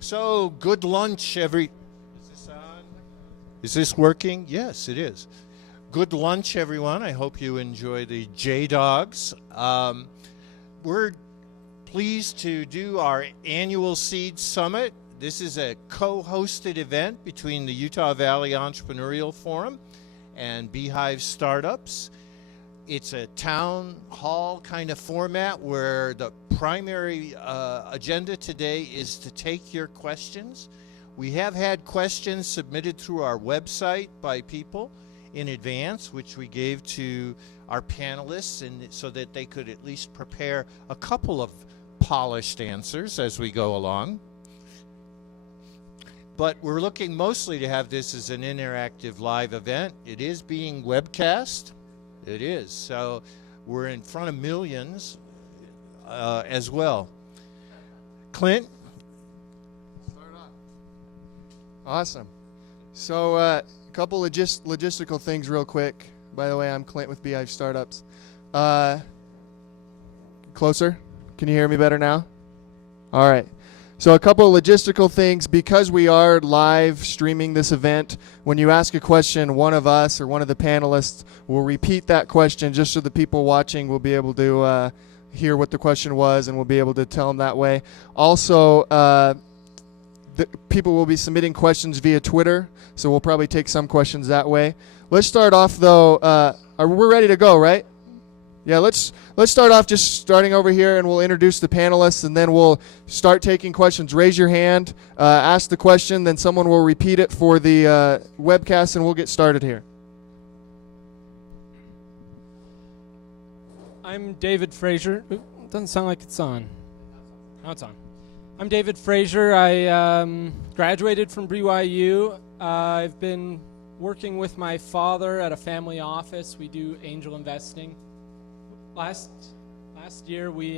So, good lunch, Is this on? Is this working? Yes, it is. Good lunch, everyone. I hope you enjoy the J Dogs. We're pleased to do our annual Seed Summit. This is a co-hosted event between the Utah Valley Entrepreneurial Forum and Beehive Startups. It's a town hall kind of format where the primary agenda today is to take your questions. We have had questions submitted through our website by people in advance, which we gave to our panelists, and so that they could at least prepare a couple of polished answers as we go along. But we're looking mostly to have this as an interactive live event. It is being webcast. It is. So we're in front of millions as well. Clint? Start off. Awesome. So a couple logistical things real quick. By the way, I'm Clint with Beehive Startups. Closer? Can you hear me better now? All right. So a couple of logistical things. Because we are live streaming this event, when you ask a question, one of us or one of the panelists will repeat that question just so the people watching will be able to hear what the question was, and we'll be able to tell them that way. Also, the people will be submitting questions via Twitter, so we'll probably take some questions that way. Let's start off, though. We're ready to go, right? Yeah, let's start off just starting over here, and we'll introduce the panelists, and then we'll start taking questions. Raise your hand, ask the question, then someone will repeat it for the webcast, and we'll get started here. I'm David Frazier. Ooh, doesn't sound like it's on. Now it's on. I'm David Frazier. I graduated from BYU. I've been working with my father at a family office. We do angel investing. Last year we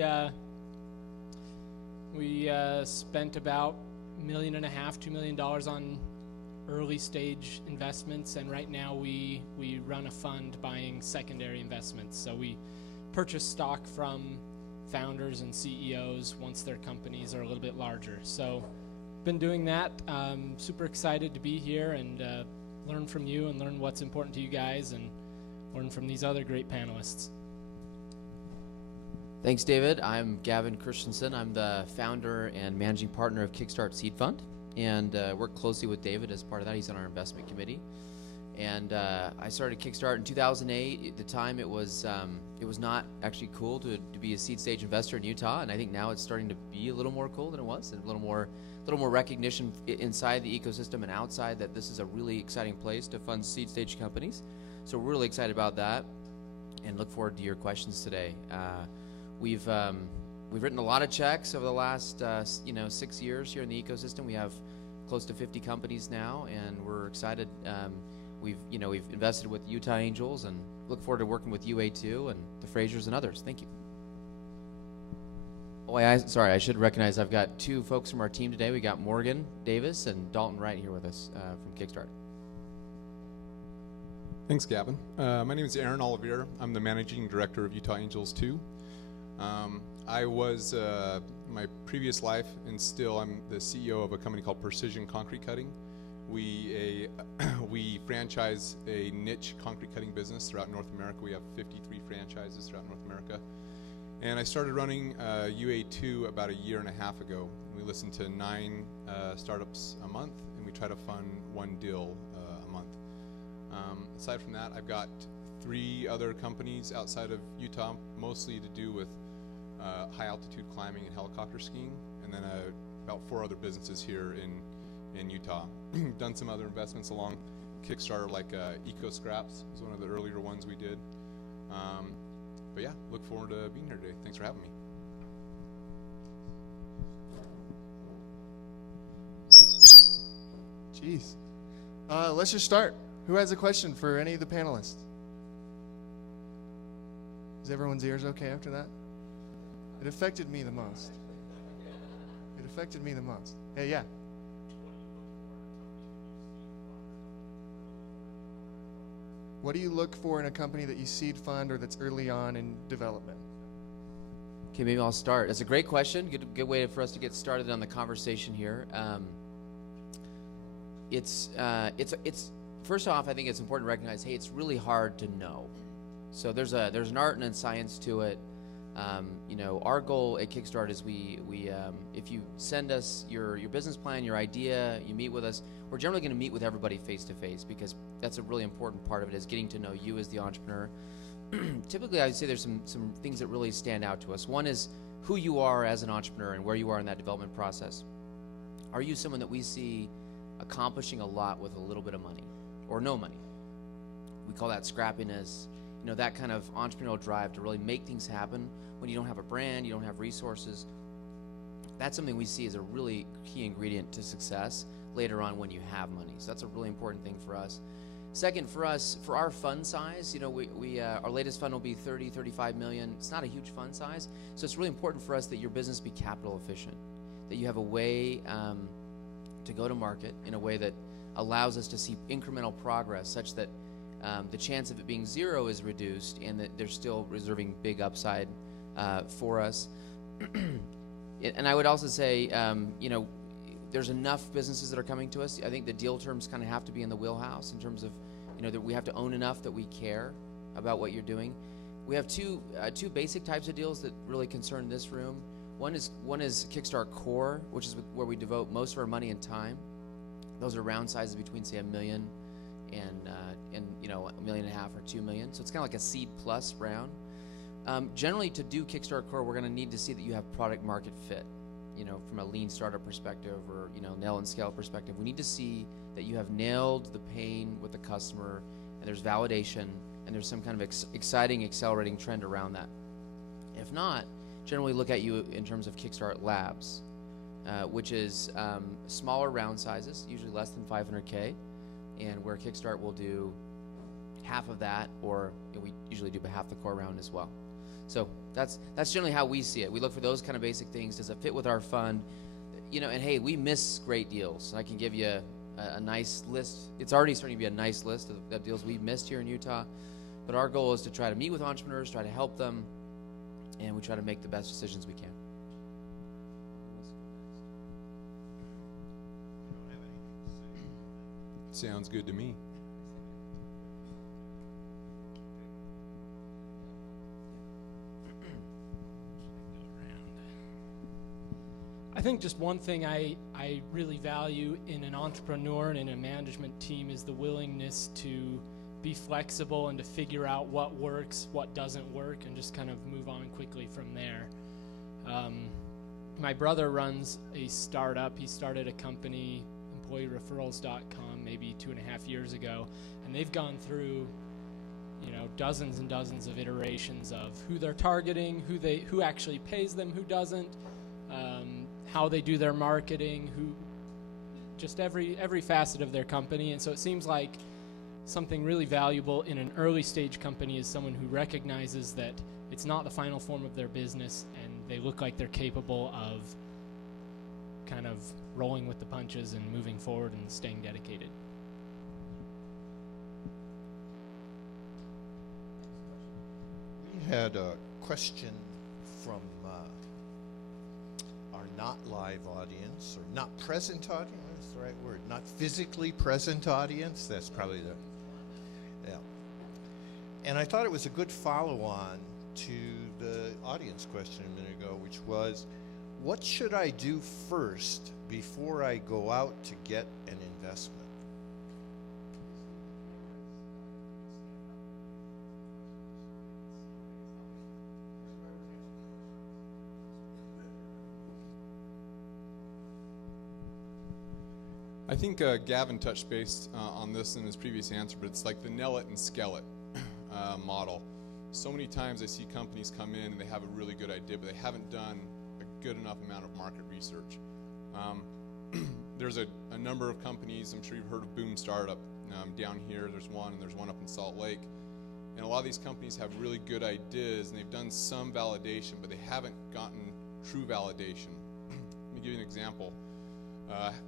spent about $1.5 million, $2 million on early stage investments, and right now we run a fund buying secondary investments. So we purchase stock from founders and CEOs once their companies are a little bit larger. So been doing that. Super excited to be here and learn from you and learn what's important to you guys and learn from these other great panelists. Thanks, David. I'm Gavin Christensen. I'm the founder and managing partner of Kickstart Seed Fund, and work closely with David as part of that. He's on our investment committee. And I started Kickstart in 2008. At the time, it was not actually cool to be a seed stage investor in Utah, and I think now it's starting to be a little more cool than it was, and a little more recognition inside the ecosystem and outside that this is a really exciting place to fund seed stage companies. So we're really excited about that, and look forward to your questions today. We've written a lot of checks over the last 6 years here in the ecosystem. We have close to 50 companies now, and we're excited. We've invested with Utah Angels, and look forward to working with UA2 and the Fraziers and others. Thank you. Oh, sorry, I should recognize I've got two folks from our team today. We got Morgan Davis and Dalton Wright here with us from Kickstart. Thanks, Gavin. My name is Aaron Olivier. I'm the managing director of Utah Angels 2. I was, my previous life, and still I'm the CEO of a company called Precision Concrete Cutting. We franchise a niche concrete cutting business throughout North America. We have 53 franchises throughout North America. And I started running UA2 about 1.5 years ago. We listen to 9 startups a month, and we try to fund 1 deal a month. Aside from that, I've got 3 other companies outside of Utah, mostly to do with high altitude climbing and helicopter skiing, and then about 4 other businesses here in Utah. Done some other investments along Kickstarter, like Eco Scraps was one of the earlier ones we did. But yeah, look forward to being here today. Thanks for having me. Jeez. Let's just start. Who has a question for any of the panelists? Is everyone's ears okay after that? It affected me the most. Hey, yeah. What do you look for in a company that you seed fund or that's early on in development? Okay, maybe I'll start. That's a great question. good way for us to get started on the conversation here. It's first off, I think it's important to recognize, hey, it's really hard to know. So there's an art and a science to it. Our goal at Kickstart is we if you send us your business plan, your idea, you meet with us, we're generally going to meet with everybody face to face, because that's a really important part of it, is getting to know you as the entrepreneur. Typically, I would say there's some things that really stand out to us. One is who you are as an entrepreneur and where you are in that development process. Are you someone that we see accomplishing a lot with a little bit of money or no money? We call that scrappiness. That kind of entrepreneurial drive to really make things happen when you don't have a brand, you don't have resources. That's something we see as a really key ingredient to success later on when you have money. So that's a really important thing for us. Second, for us, for our fund size, our latest fund will be 35 million. It's not a huge fund size, so it's really important for us that your business be capital efficient, that you have a way to go to market in a way that allows us to see incremental progress, such that the chance of it being zero is reduced, and that they're still reserving big upside for us. And I would also say, there's enough businesses that are coming to us. I think the deal terms kind of have to be in the wheelhouse in terms of, that we have to own enough that we care about what you're doing. We have two basic types of deals that really concern this room. One is Kickstart Core, which is where we devote most of our money and time. Those are round sizes between, say, $1 million and $1.5 million or $2 million. So it's kind of like a seed plus round. Generally, to do Kickstart Core, we're going to need to see that you have product market fit. From a lean startup perspective, or nail and scale perspective, we need to see that you have nailed the pain with the customer, and there's validation, and there's some kind of exciting, accelerating trend around that. If not, generally look at you in terms of Kickstart Labs, which is smaller round sizes, usually less than 500K, and where Kickstart will do half of that, or we usually do half the core round as well. So that's generally how we see it. We look for those kind of basic things. Does it fit with our fund? And hey, we miss great deals. I can give you a nice list. It's already starting to be a nice list of deals we've missed here in Utah. But our goal is to try to meet with entrepreneurs, try to help them, and we try to make the best decisions we can. Sounds good to me. I think just one thing I really value in an entrepreneur and in a management team is the willingness to be flexible and to figure out what works, what doesn't work, and just kind of move on quickly from there. My brother runs a startup. He started a company, EmployeeReferrals.com, maybe 2.5 years ago, and they've gone through dozens and dozens of iterations of who they're targeting, who actually pays them, who doesn't, how they do their marketing, just every facet of their company. And so it seems like something really valuable in an early stage company is someone who recognizes that it's not the final form of their business, and they look like they're capable of kind of rolling with the punches and moving forward and staying dedicated. We had a question from our not live audience, or not present audience, that's the right word, not physically present audience, that's probably yeah. And I thought it was a good follow-on to the audience question a minute ago, which was, what should I do first before I go out to get an investment? I think Gavin touched base on this in his previous answer, but it's like the nail it and scale it model. So many times I see companies come in and they have a really good idea, but they haven't done a good enough amount of market research. There's a number of companies, I'm sure you've heard of Boom Startup. Down here there's one, and there's one up in Salt Lake. And a lot of these companies have really good ideas, and they've done some validation, but they haven't gotten true validation. Let me give you an example.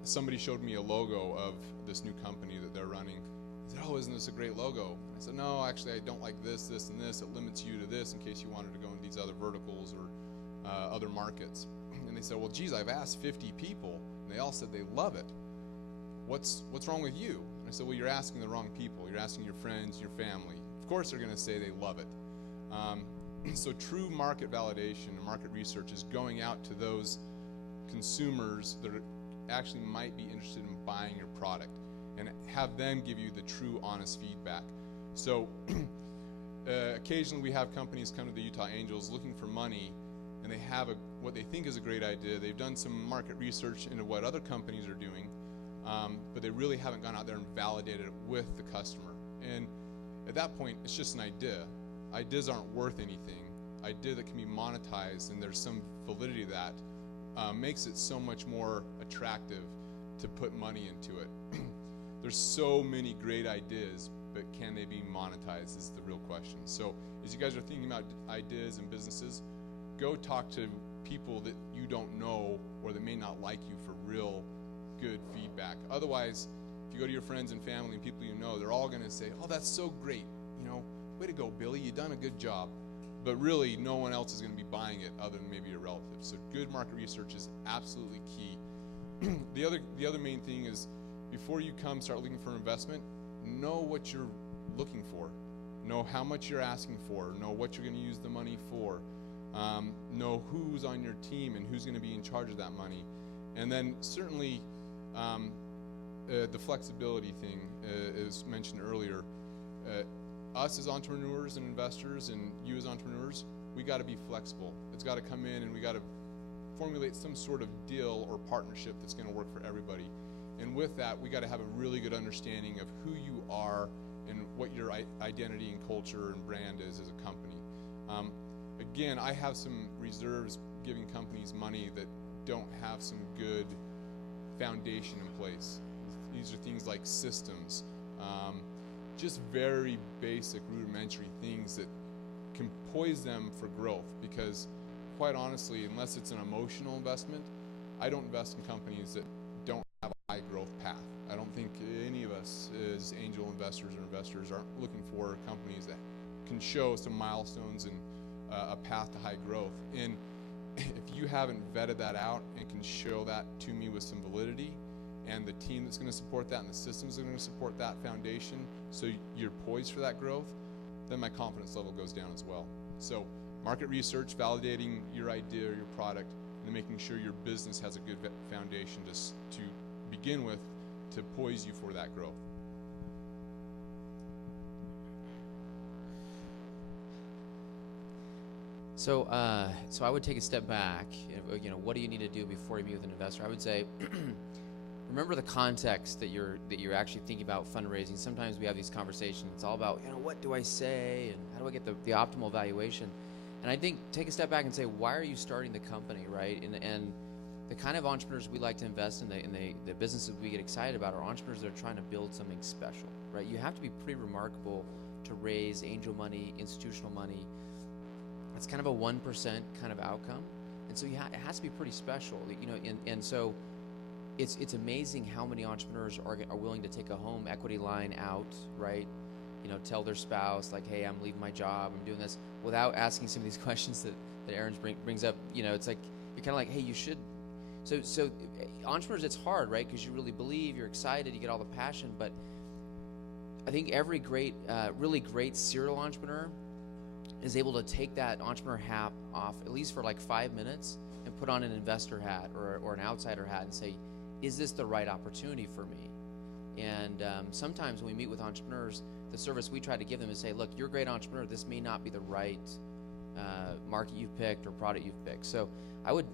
Somebody showed me a logo of this new company that they're running. He said, "Oh, isn't this a great logo?" I said, "No, actually I don't like this, this, and this. It limits you to this in case you wanted to go into these other verticals or other markets." and they said, well, geez, I've asked 50 people, and they all said they love it. What's wrong with you? And I said, well, you're asking the wrong people. You're asking your friends, your family. Of course they're going to say they love it. So true market validation and market research is going out to those consumers that actually might be interested in buying your product and have them give you the true, honest feedback. So occasionally we have companies come to the Utah Angels looking for money, and they have what they think is a great idea. They've done some market research into what other companies are doing, but they really haven't gone out there and validated it with the customer. And at that point, it's just an idea. Ideas aren't worth anything. Idea that can be monetized and there's some validity to that makes it so much more attractive to put money into it. There's so many great ideas, but can they be monetized is the real question. So as you guys are thinking about ideas and businesses, go talk to people that you don't know or that may not like you for real good feedback. Otherwise, if you go to your friends and family and people you know, they're all going to say, oh, that's so great. Way to go, Billy. You've done a good job. But really, no one else is going to be buying it other than maybe your relatives. So good market research is absolutely key. The other main thing is before you start looking for investment, know what you're looking for. Know how much you're asking for. Know what you're going to use the money for. Know who's on your team and who's going to be in charge of that money. And then certainly the flexibility thing is mentioned earlier. Us as entrepreneurs and investors and you as entrepreneurs, we got to be flexible. It's got to come in and we got to formulate some sort of deal or partnership that's going to work for everybody. And with that, we got to have a really good understanding of who you are and what your identity and culture and brand is as a company. Again, I have some reserves giving companies money that don't have some good foundation in place. These are things like systems, just very basic rudimentary things that can poise them for growth, because quite honestly, unless it's an emotional investment, I don't invest in companies that don't have a high growth path. I don't think any of us as angel investors or investors aren't looking for companies that can show some milestones and a path to high growth. And if you haven't vetted that out and can show that to me with some validity, and the team that's going to support that and the systems that are going to support that foundation, so you're poised for that growth, then my confidence level goes down as well. So market research, validating your idea or your product, and then making sure your business has a good foundation just to begin with to poise you for that growth. So I would take a step back. What do you need to do before you meet with an investor? I would say, remember the context that you're actually thinking about fundraising. Sometimes we have these conversations. It's all about, what do I say and how do I get the optimal valuation? And I think take a step back and say, why are you starting the company, right? And the kind of entrepreneurs we like to invest in, the businesses we get excited about, are entrepreneurs that are trying to build something special, right? You have to be pretty remarkable to raise angel money, institutional money. It's kind of a 1% kind of outcome, and so it has to be pretty special, and so it's amazing how many entrepreneurs are willing to take a home equity line out, right? Tell their spouse, like, hey, I'm leaving my job, I'm doing this, without asking some of these questions that Aaron brings up. It's like you're kind of like, hey, you should. So entrepreneurs, it's hard, right? Because you really believe, you're excited, you get all the passion, but I think every great, really great serial entrepreneur is able to take that entrepreneur hat off, at least for like 5 minutes, and put on an investor hat or an outsider hat and say, is this the right opportunity for me? And sometimes when we meet with entrepreneurs, the service we try to give them is say, look, you're a great entrepreneur. This may not be the right market you've picked or product you've picked. So I would,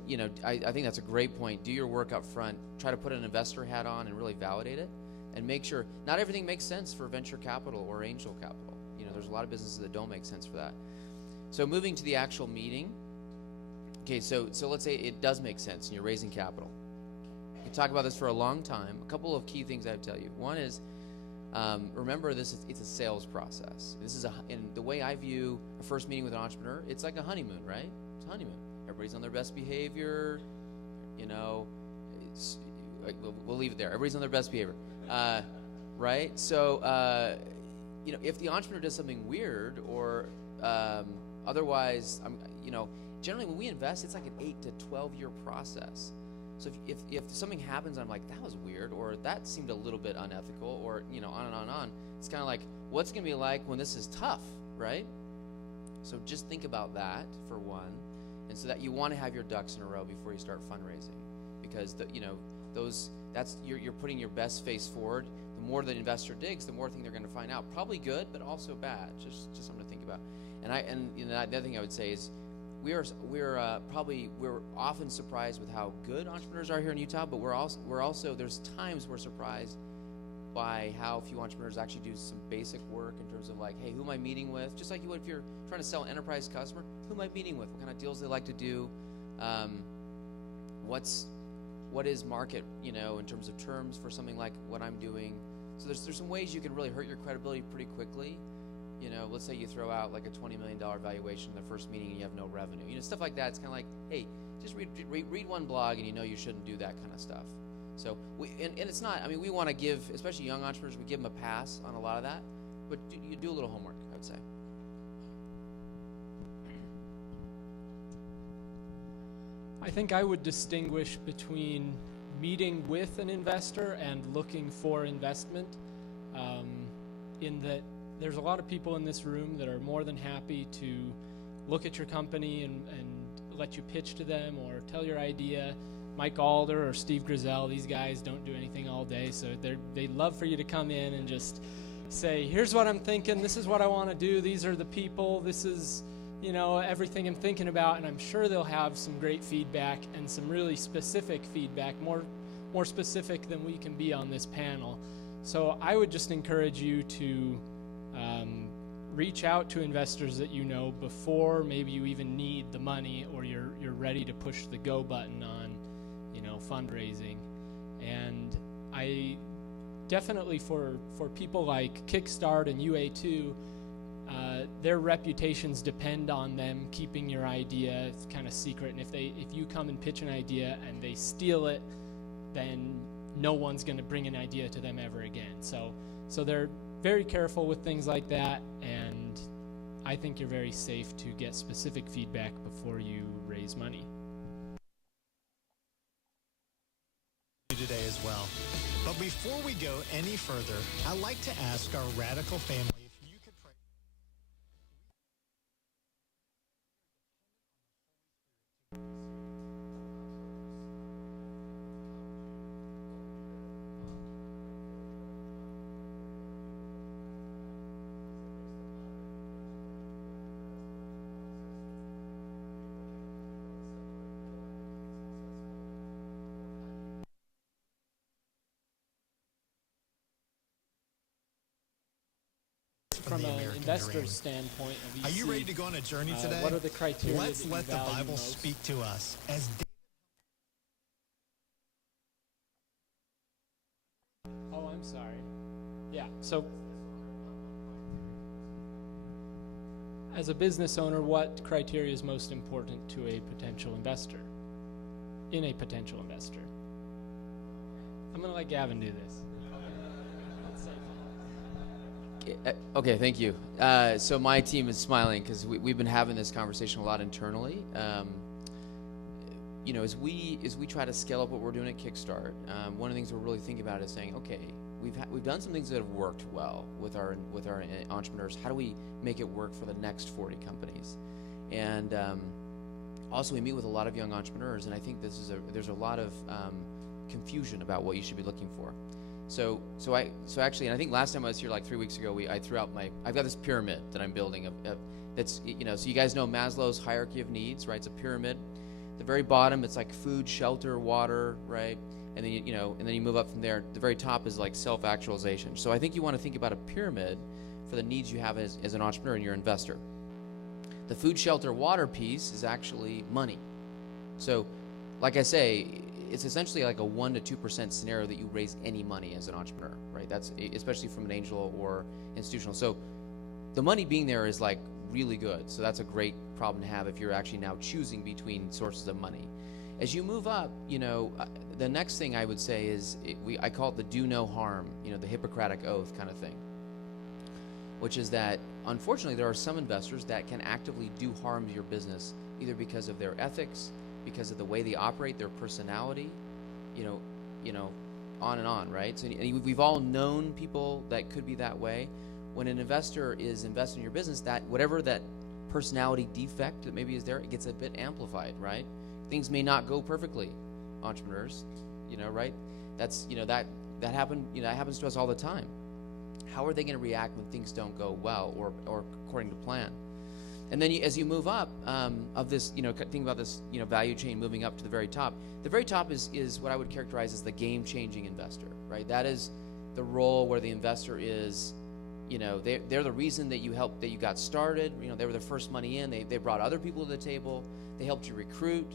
I think that's a great point. Do your work up front. Try to put an investor hat on and really validate it, and make sure not everything makes sense for venture capital or angel capital. There's a lot of businesses that don't make sense for that. So moving to the actual meeting. Okay, so let's say it does make sense and you're raising capital. You talk about this for a long time. A couple of key things I would tell you. One is, remember it's a sales process. And the way I view a first meeting with an entrepreneur, it's like a honeymoon, right? It's a honeymoon. Everybody's on their best behavior. We'll leave it there. Everybody's on their best behavior, right? So, if the entrepreneur does something weird or otherwise, generally when we invest, it's like an 8 to 12 year process. So if something happens, I'm like, that was weird, or that seemed a little bit unethical, or on and on and on. It's kind of like, what's going to be like when this is tough, right? So just think about that for one, and so that you want to have your ducks in a row before you start fundraising, because you're putting your best face forward. The more the investor digs, the more thing they're going to find out. Probably good, but also bad. Just something to think about. And the other thing I would say is, we're often surprised with how good entrepreneurs are here in Utah, but we're also there's times we're surprised by how few entrepreneurs actually do some basic work in terms of like, hey, who am I meeting with? Just like you would if you're trying to sell an enterprise customer, who am I meeting with? What kind of deals they like to do? What is market, in terms of terms for something like what I'm doing? So there's some ways you can really hurt your credibility pretty quickly. Let's say you throw out like a $20 million valuation in the first meeting and you have no revenue. Stuff like that. It's kind of like, hey, just read one blog and you shouldn't do that kind of stuff. So and it's not, we want to give, especially young entrepreneurs, we give them a pass on a lot of that, but you do a little homework, I would say. I think I would distinguish between meeting with an investor and looking for investment, in that there's a lot of people in this room that are more than happy to look at your company and let you pitch to them or tell your idea. Mike Alder or Steve Grizel, these guys don't do anything all day, so they'd love for you to come in and just say, here's what I'm thinking, this is what I want to do, these are the people, this is everything I'm thinking about, and I'm sure they'll have some great feedback and some really specific feedback, more specific than we can be on this panel. So I would just encourage you to reach out to investors that before maybe you even need the money or you're ready to push the go button on fundraising. And I definitely for people like Kickstart and UA2, their reputations depend on them keeping your idea. It's kind of secret, and if you come and pitch an idea and they steal it, then no one's going to bring an idea to them ever again. So they're very careful with things like that, and I think you're very safe to get specific feedback before you raise money. Today as well. But before we go any further, I'd like to ask our Radical family if you could pray. From the an American investor's dream. standpoint of VC, Are you ready to go on a journey today? what are the criteria Let's that you let the value Bible most? speak to us as Oh, I'm sorry. Yeah, so as a business owner, what criteria is most important to a potential investor? In a potential investor? I'm going to let Gavin do this. Okay, thank you. So my team is smiling because we've been having this conversation a lot internally. As we try to scale up what we're doing at Kickstart, one of the things we're really thinking about is saying, okay, we've done some things that have worked well with our entrepreneurs. How do we make it work for the next 40 companies? And also, we meet with a lot of young entrepreneurs, and I think there's a lot of confusion about what you should be looking for. So actually, and I think last time I was here like 3 weeks ago, I've got this pyramid that I'm building that's, so you guys know Maslow's hierarchy of needs, right? It's a pyramid. At the very bottom, it's like food, shelter, water, right? And then and then you move up from there. The very top is like self-actualization. So I think you want to think about a pyramid for the needs you have as an entrepreneur and your investor. The food, shelter, water piece is actually money. So, like I say, it's essentially like a 1% to 2% scenario that you raise any money as an entrepreneur, right? That's especially from an angel or institutional. So the money being there is like really good. So that's a great problem to have if you're actually now choosing between sources of money. As you move up, the next thing I would say is I call it the do no harm, the Hippocratic oath kind of thing, which is that unfortunately there are some investors that can actively do harm to your business either because of their ethics, because of the way they operate, their personality, you know, on and on, right? So and we've all known people that could be that way. When an investor is investing in your business, that whatever that personality defect that maybe is there, it gets a bit amplified, right? Things may not go perfectly, entrepreneurs, right? That's, that happen, that happens to us all the time. How are they going to react when things don't go well or according to plan? And then as you move up of this, think about this, value chain moving up to the very top. The very top is what I would characterize as the game-changing investor, right? That is the role where the investor is, they're the reason that you got started. They were the first money in. They brought other people to the table. They helped you recruit.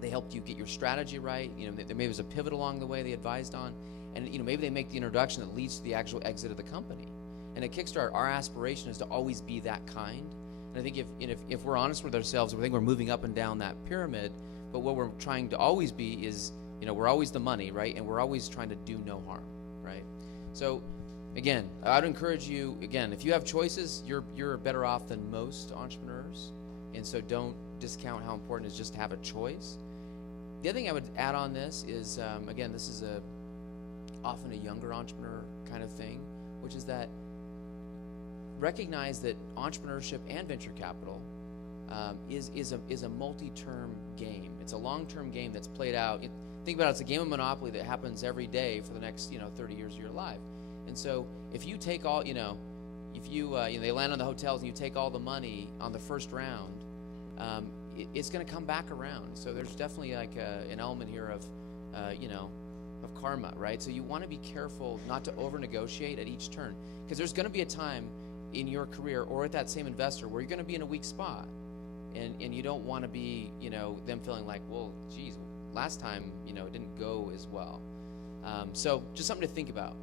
They helped you get your strategy right. Maybe there's a pivot along the way they advised on. And, maybe they make the introduction that leads to the actual exit of the company. And at Kickstart, our aspiration is to always be that kind. And I think if we're honest with ourselves, we think we're moving up and down that pyramid, but what we're trying to always be is, we're always the money, right? And we're always trying to do no harm, right? So, again, I'd encourage you, again, if you have choices, you're better off than most entrepreneurs. And so don't discount how important it is just to have a choice. The other thing I would add on this is, again, this is often a younger entrepreneur kind of thing, which is that recognize that entrepreneurship and venture capital is a multi-term game. It's a long-term game that's played out. Think about it, it's a game of Monopoly that happens every day for the next 30 years of your life. And so if you take all, if you they land on the hotels and you take all the money on the first round, it's going to come back around. So there's definitely like an element here of of karma, right? So you want to be careful not to over-negotiate at each turn, because there's going to be a time in your career or at that same investor where you're going to be in a weak spot, and you don't want to be, them feeling like, well, geez, last time, it didn't go as well. So just something to think about,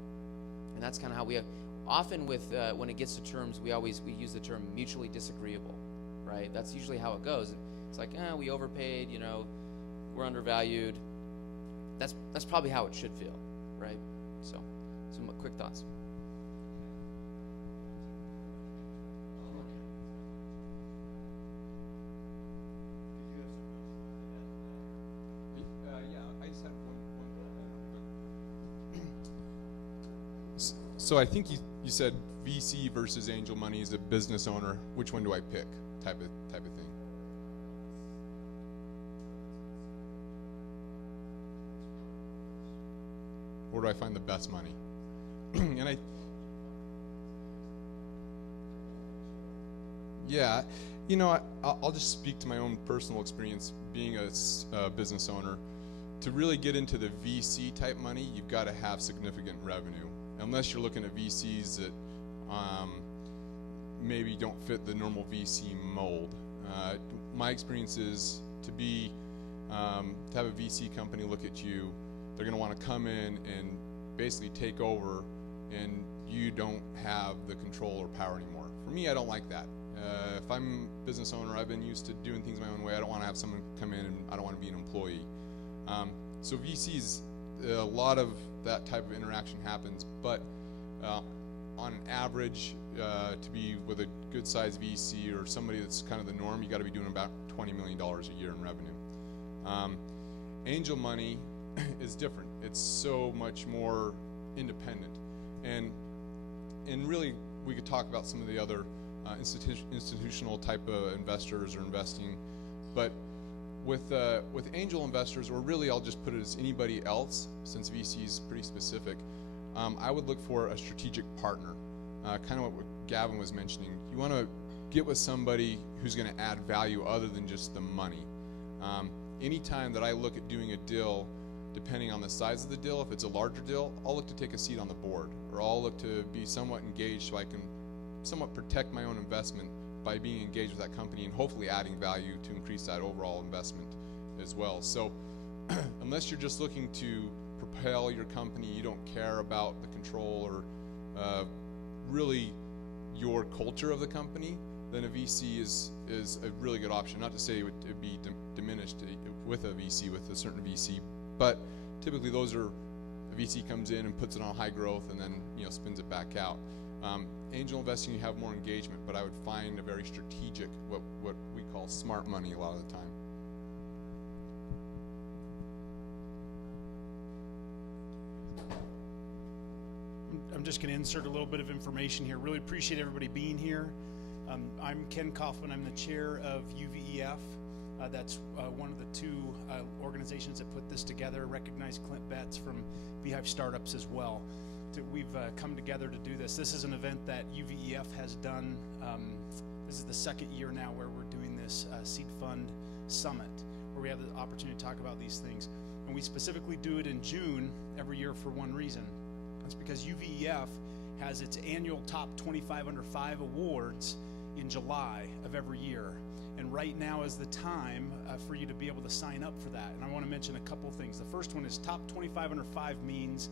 and that's kind of how we have. Often with when it gets to terms, we use the term mutually disagreeable, right? That's usually how it goes. It's like, we overpaid, we're undervalued. That's probably how it should feel, right? So, some quick thoughts. I just had one. So I think you said VC versus angel money as a business owner. Which one do I pick? Type of thing. Where do I find the best money? And I'll just speak to my own personal experience being a business owner. To really get into the VC type money, you've got to have significant revenue. Unless you're looking at VCs that maybe don't fit the normal VC mold. My experience is to have a VC company look at you. They're going to want to come in and basically take over, and you don't have the control or power anymore. For me, I don't like that. If I'm a business owner, I've been used to doing things my own way. I don't want to have someone come in, and I don't want to be an employee. So VCs, a lot of that type of interaction happens, but on an average, to be with a good-sized VC or somebody that's kind of the norm, you got to be doing about $20 million a year in revenue. Angel money is different. It's so much more independent, and really we could talk about some of the other institutional type of investors or investing, but with angel investors, or really I'll just put it as anybody else, since VC is pretty specific, I would look for a strategic partner, kind of what Gavin was mentioning. You want to get with somebody who's going to add value other than just the money. Anytime that I look at doing a deal, depending on the size of the deal, if it's a larger deal, I'll look to take a seat on the board, or I'll look to be somewhat engaged so I can somewhat protect my own investment by being engaged with that company and hopefully adding value to increase that overall investment as well. So unless you're just looking to propel your company, you don't care about the control or really your culture of the company, then a VC is a really good option. Not to say it would be diminished with a VC, with a certain VC, but typically those are, the VC comes in and puts it on high growth and then spins it back out. Angel investing, you have more engagement, but I would find a very strategic, what we call smart money a lot of the time. I'm just going to insert a little bit of information here. Really appreciate everybody being here. I'm Ken Kaufman. I'm the chair of UVEF. That's one of the two organizations that put this together. Recognize Clint Betts from Beehive Startups as well. We've come together to do this. This is an event that UVEF has done. This is the second year now where we're doing this Seed Fund Summit, where we have the opportunity to talk about these things. And we specifically do it in June every year for one reason. That's because UVEF has its annual Top 25 Under 5 awards in July of every year. And right now is the time for you to be able to sign up for that. And I want to mention a couple things. The first one is Top 25 Under 5 means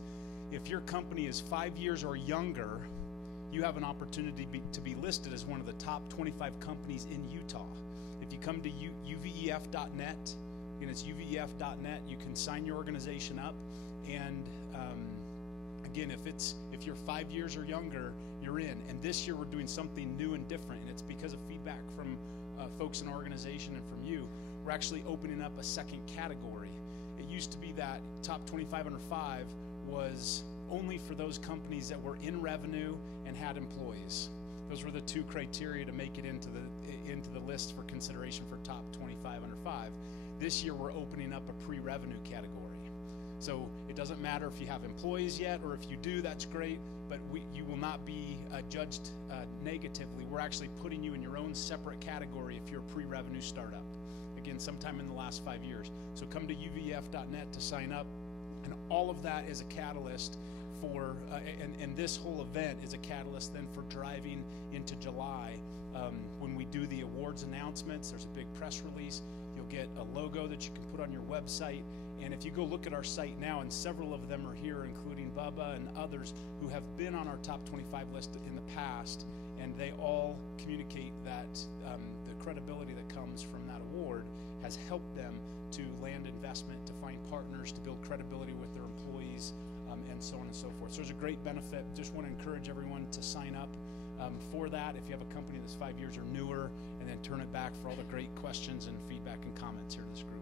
if your company is 5 years or younger, you have an opportunity to be listed as one of the top 25 companies in Utah. If you come to uvef.net, again, it's uvef.net, you can sign your organization up. And again, if you're 5 years or younger, you're in. And this year we're doing something new and different, and it's because of feedback from folks in our organization and from you. We're actually opening up a second category. It used to be that Top 25 Under 5 was only for those companies that were in revenue and had employees. Those were the two criteria to make it into the list for consideration for Top 25 Under 5. This year we're opening up a pre-revenue category. So it doesn't matter if you have employees yet, or if you do, that's great, but you will not be judged negatively. We're actually putting you in your own separate category if you're a pre-revenue startup. Again, sometime in the last 5 years. So come to uvef.net to sign up, and all of that is a catalyst for, and this whole event is a catalyst then for driving into July. When we do the awards announcements, there's a big press release. You'll get a logo that you can put on your website. And if you go look at our site now, and several of them are here, including Bubba and others who have been on our top 25 list in the past, and they all communicate that the credibility that comes from that award has helped them to land investment, to find partners, to build credibility with their employees, and so on and so forth. So there's a great benefit. Just want to encourage everyone to sign up for that if you have a company that's 5 years or newer, and then turn it back for all the great questions and feedback and comments here to this group.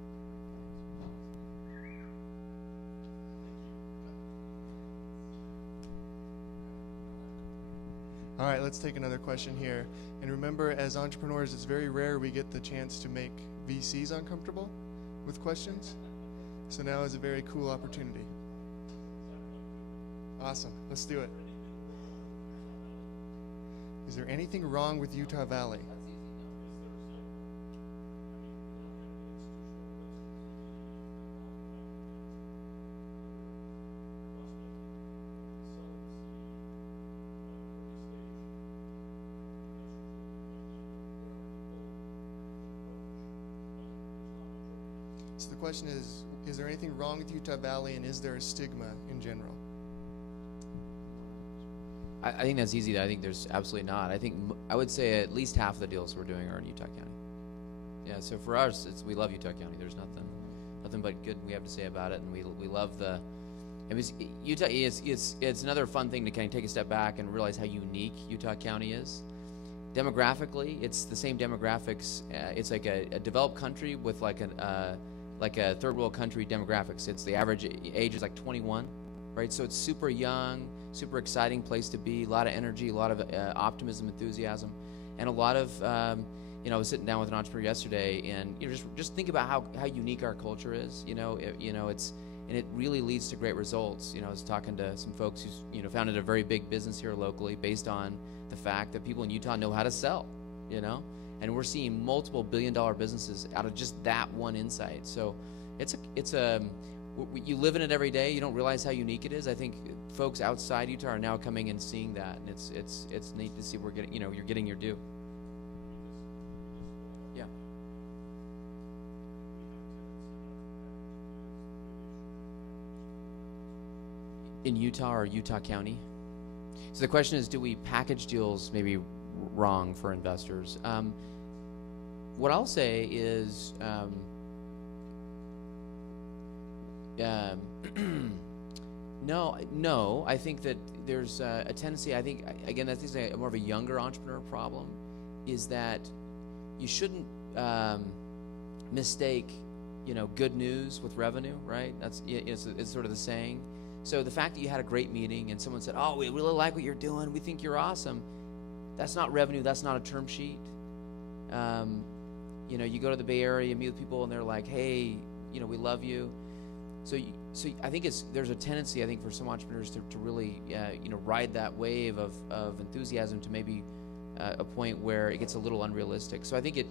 All right, let's take another question here. And remember, as entrepreneurs, it's very rare we get the chance to make VCs uncomfortable with questions. So now is a very cool opportunity. Awesome, let's do it. Is there anything wrong with Utah Valley? So the question is there anything wrong with Utah Valley, and is there a stigma in general? I think that's easy. I think there's absolutely not. I would say at least half of the deals we're doing are in Utah County. Yeah, so for us, we love Utah County. There's nothing but good we have to say about it, and we love the. It was Utah. It's another fun thing to kind of take a step back and realize how unique Utah County is. Demographically, it's the same demographics. It's like a developed country with like a third world country demographics. It's the average age is like 21, right? So it's super young, super exciting place to be. A lot of energy, a lot of optimism, enthusiasm, and a lot of. I was sitting down with an entrepreneur yesterday, and just think about how unique our culture is. And it really leads to great results. I was talking to some folks who's founded a very big business here locally based on the fact that people in Utah know how to sell. And we're seeing multiple billion-dollar businesses out of just that one insight. So you live in it every day. You don't realize how unique it is. I think folks outside Utah are now coming and seeing that, and it's neat to see we're getting you're getting your due. Yeah. In Utah or Utah County? So the question is, do we package deals maybe wrong for investors? What I'll say is No. I think that there's a tendency. I think again, that's more of a younger entrepreneur problem, is that you shouldn't mistake, good news with revenue, right? It's sort of the saying. So the fact that you had a great meeting and someone said, "Oh, we really like what you're doing. We think you're awesome," that's not revenue. That's not a term sheet. You go to the Bay Area, you meet with people, and they're like, "Hey, we love you." So I think there's a tendency, I think, for some entrepreneurs to really ride that wave of enthusiasm to maybe a point where it gets a little unrealistic. So I think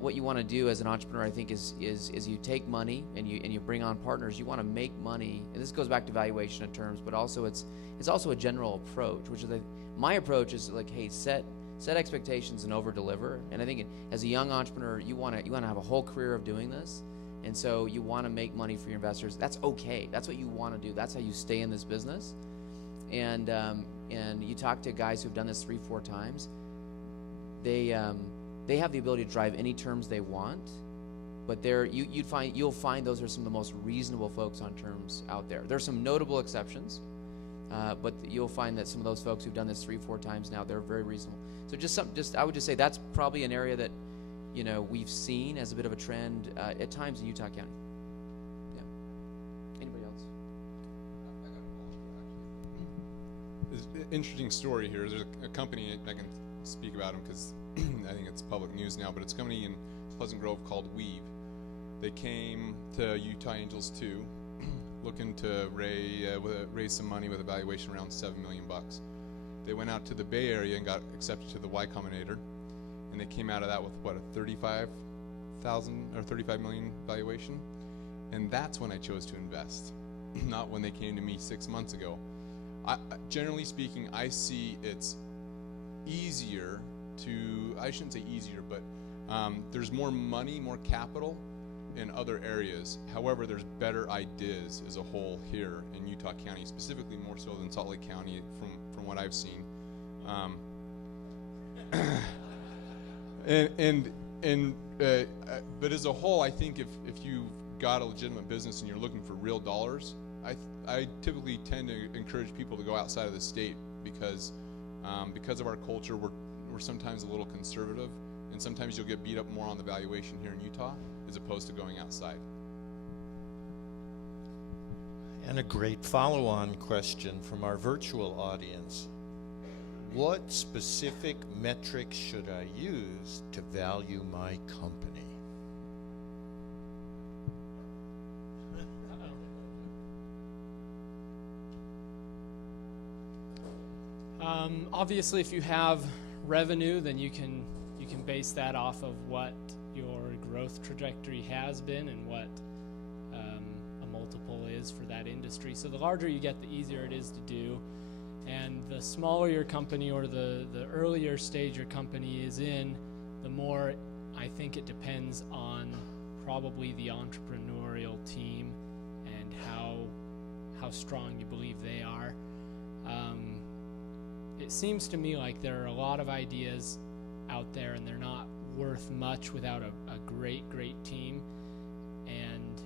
what you want to do as an entrepreneur, I think, is you take money and you bring on partners. You want to make money, and this goes back to valuation of terms, but also it's also a general approach, which is my approach is like, hey, set expectations and over deliver. And I think as a young entrepreneur, you want to have a whole career of doing this. And so you want to make money for your investors. That's okay. That's what you want to do. That's how you stay in this business. And you talk to guys who've done this 3-4 times. They have the ability to drive any terms they want, but you'll find those are some of the most reasonable folks on terms out there. There's some notable exceptions, but you'll find that some of those folks who've done this 3-4 times now, they're very reasonable. So I would just say that's probably an area that we've seen as a bit of a trend at times in Utah County. Yeah. Anybody else? There's an interesting story here. There's a company, I can speak about them because I think it's public news now, but it's a company in Pleasant Grove called Weave. They came to Utah Angels 2 looking to raise some money with a valuation around $7 million. They went out to the Bay Area and got accepted to the Y Combinator. And they came out of that with a $35 million valuation, and that's when I chose to invest, not when they came to me 6 months ago. Generally speaking, I see it's easier I shouldn't say easier, but there's more money, more capital in other areas. However, there's better ideas as a whole here in Utah County, specifically more so than Salt Lake County, from what I've seen. But as a whole, I think if you've got a legitimate business and you're looking for real dollars, I typically tend to encourage people to go outside of the state because of our culture, we're sometimes a little conservative, and sometimes you'll get beat up more on the valuation here in Utah as opposed to going outside. And a great follow-on question from our virtual audience. What specific metrics should I use to value my company? Obviously, if you have revenue, then you can base that off of what your growth trajectory has been and what a multiple is for that industry. So the larger you get, the easier it is to do. And the smaller your company or the earlier stage your company is in, the more I think it depends on probably the entrepreneurial team and how strong you believe they are. It seems to me like there are a lot of ideas out there and they're not worth much without a great team. And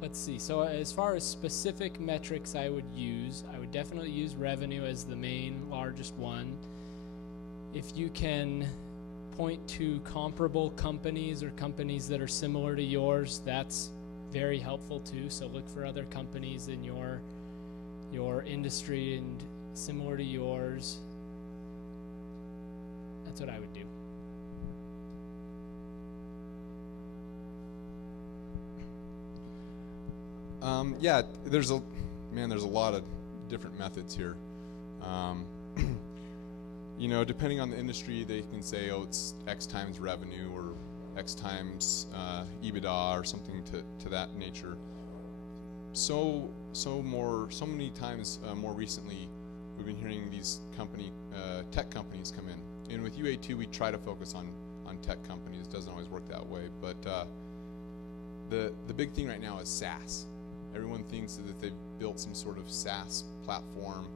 let's see. So as far as specific metrics I would definitely use revenue as the main largest one. If you can point to comparable companies or companies that are similar to yours, that's very helpful too. So look for other companies in your industry and similar to yours. That's what I would do. Yeah, there's a lot of different methods here. Depending on the industry, they can say, oh, it's X times revenue or X times EBITDA or something to that nature. So many times more recently, we've been hearing these tech companies come in. And with UA2, we try to focus on tech companies. It doesn't always work that way, but the big thing right now is SaaS. Everyone thinks that they've built some sort of SaaS platform,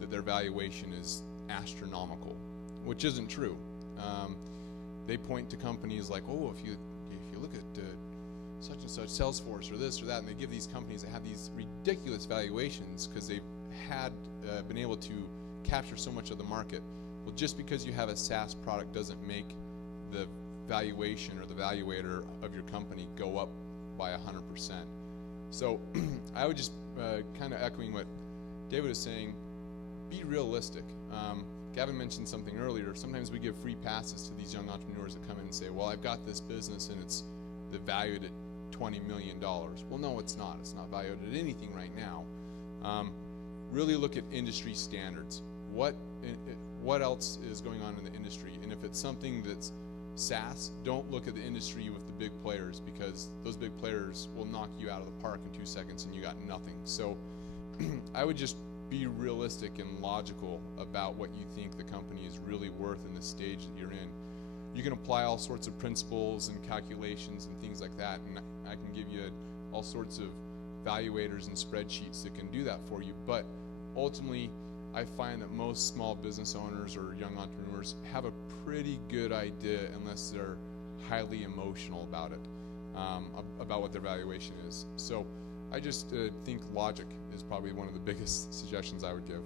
that their valuation is astronomical, which isn't true. They point to companies like, oh, if you look at such and such, Salesforce or this or that, and they give these companies that have these ridiculous valuations because they've had been able to capture so much of the market. Well, just because you have a SaaS product doesn't make the valuation or the valuator of your company go up by 100%. So I would just kind of echoing what David was saying, be realistic. Gavin mentioned something earlier. Sometimes we give free passes to these young entrepreneurs that come in and say, well, I've got this business and it's valued at $20 million. Well, no, it's not. It's not valued at anything right now. Really look at industry standards. What else is going on in the industry? And if it's something that's SaaS, don't look at the industry with the big players, because those big players will knock you out of the park in 2 seconds and you got nothing. So I would just be realistic and logical about what you think the company is really worth in the stage that you're in. You can apply all sorts of principles and calculations and things like that, and I can give you all sorts of valuators and spreadsheets that can do that for you. But ultimately, I find that most small business owners or young entrepreneurs have a pretty good idea, unless they're highly emotional about it, about what their valuation is. So I just think logic is probably one of the biggest suggestions I would give.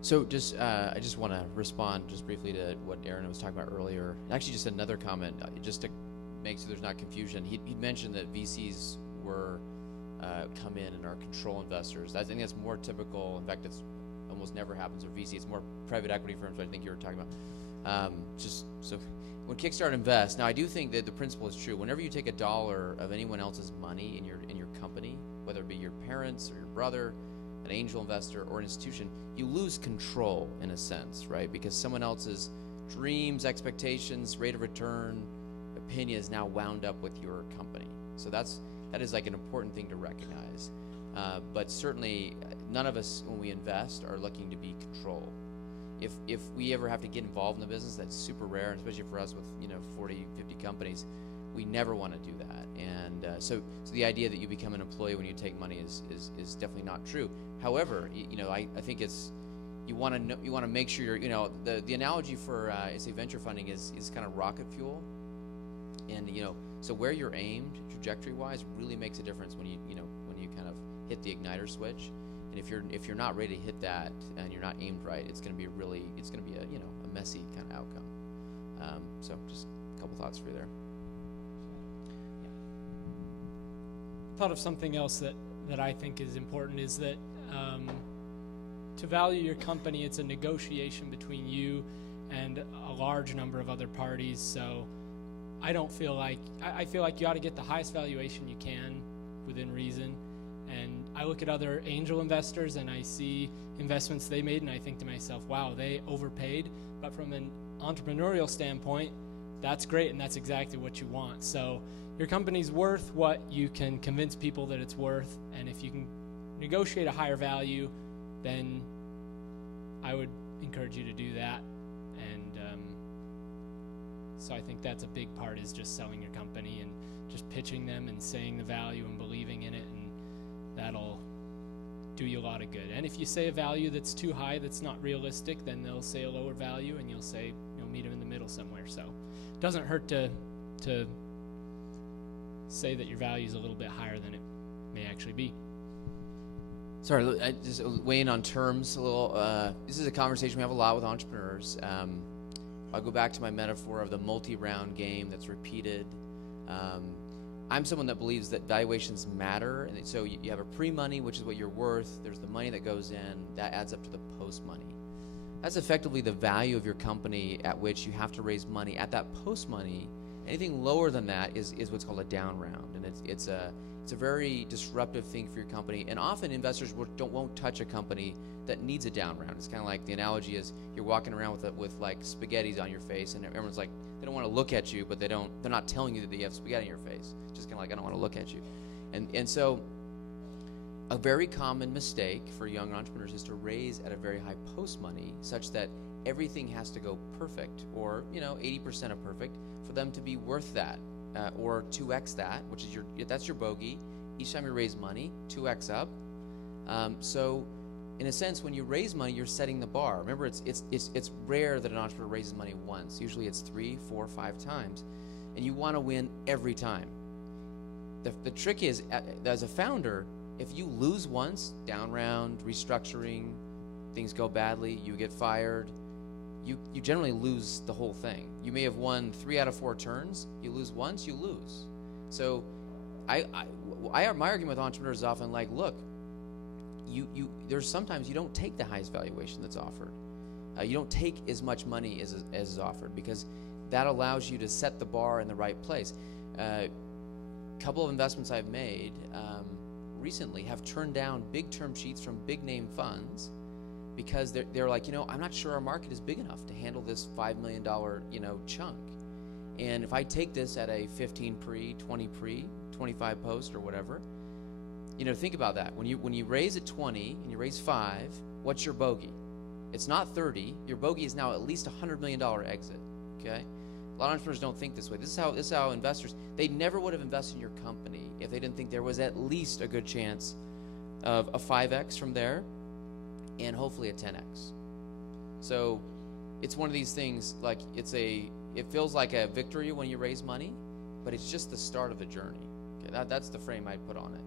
So I just want to respond just briefly to what Aaron was talking about earlier. Actually, just another comment, just to make sure there's not confusion. He mentioned that VCs were come in and are control investors. I think that's more typical. In fact, it's almost never happens with VC. It's more private equity firms, what I think you were talking about. Just so when Kickstart invests, now I do think that the principle is true. Whenever you take a dollar of anyone else's money in your company, whether it be your parents or your brother, an angel investor or an institution, you lose control in a sense, right? Because someone else's dreams, expectations, rate of return, opinion is now wound up with your company. So that is like an important thing to recognize. But certainly none of us, when we invest, are looking to be controlled. If we ever have to get involved in the business, that's super rare, especially for us with 40, 50 companies. We never want to do that. And so the idea that you become an employee when you take money is definitely not true. However, I think it's you want to make sure you're the analogy for say venture funding is kind of rocket fuel, and so where you're aimed trajectory wise really makes a difference when you kind of hit the igniter switch. And if you're not ready to hit that and you're not aimed right, it's going to be a messy kind of outcome. So just a couple thoughts for you there. Thought of something else that I think is important is that to value your company, it's a negotiation between you and a large number of other parties. So I feel like you ought to get the highest valuation you can within reason. And I look at other angel investors and I see investments they made and I think to myself, wow, they overpaid. But from an entrepreneurial standpoint, that's great and that's exactly what you want. So your company's worth what you can convince people that it's worth, and if you can negotiate a higher value, then I would encourage you to do that. And so I think that's a big part, is just selling your company and just pitching them and saying the value and believing in it, and that'll do you a lot of good. And if you say a value that's too high, that's not realistic, then they'll say a lower value and you'll say, meet them in the middle somewhere. So it doesn't hurt to say that your value is a little bit higher than it may actually be. Sorry, I just weigh in on terms a little. This is a conversation we have a lot with entrepreneurs. I'll go back to my metaphor of the multi-round game that's repeated. I'm someone that believes that valuations matter, and so you have a pre-money, which is what you're worth. There's the money that goes in. That adds up to the post-money. That's effectively the value of your company at which you have to raise money. At that post-money, anything lower than that is what's called a down round, and it's a very disruptive thing for your company. And often investors won't touch a company that needs a down round. It's kind of like the analogy is you're walking around with like spaghettis on your face, and everyone's like, they don't want to look at you, but they're not telling you that they have spaghetti on your face. Just kind of like, I don't want to look at you. And so a very common mistake for young entrepreneurs is to raise at a very high post money, such that everything has to go perfect, or 80% of perfect, for them to be worth that, or 2x that, which is that's your bogey. Each time you raise money, 2x up. So in a sense, when you raise money, you're setting the bar. Remember, it's rare that an entrepreneur raises money once. Usually it's 3, 4, 5 times, and you want to win every time. The trick is, as a founder, if you lose once, down round, restructuring, things go badly, you get fired, you generally lose the whole thing. You may have won 3 out of 4 turns. You lose once, you lose. So my argument with entrepreneurs is often like, look, there's sometimes you don't take the highest valuation that's offered. You don't take as much money as is offered, because that allows you to set the bar in the right place. Couple of investments I've made recently have turned down big term sheets from big name funds because they're like, I'm not sure our market is big enough to handle this $5 million chunk. And if I take this at a 15 pre, 20 pre, 25 post or whatever, think about that. When you raise at 20 and you raise 5, what's your bogey? It's not 30. Your bogey is now at least a $100 million exit. Okay. A lot of entrepreneurs don't think this way. This is how investors, they never would have invested in your company if they didn't think there was at least a good chance of a 5x from there and hopefully a 10x. So it's one of these things, like it feels like a victory when you raise money, but it's just the start of the journey. Okay, that's the frame I'd put on it.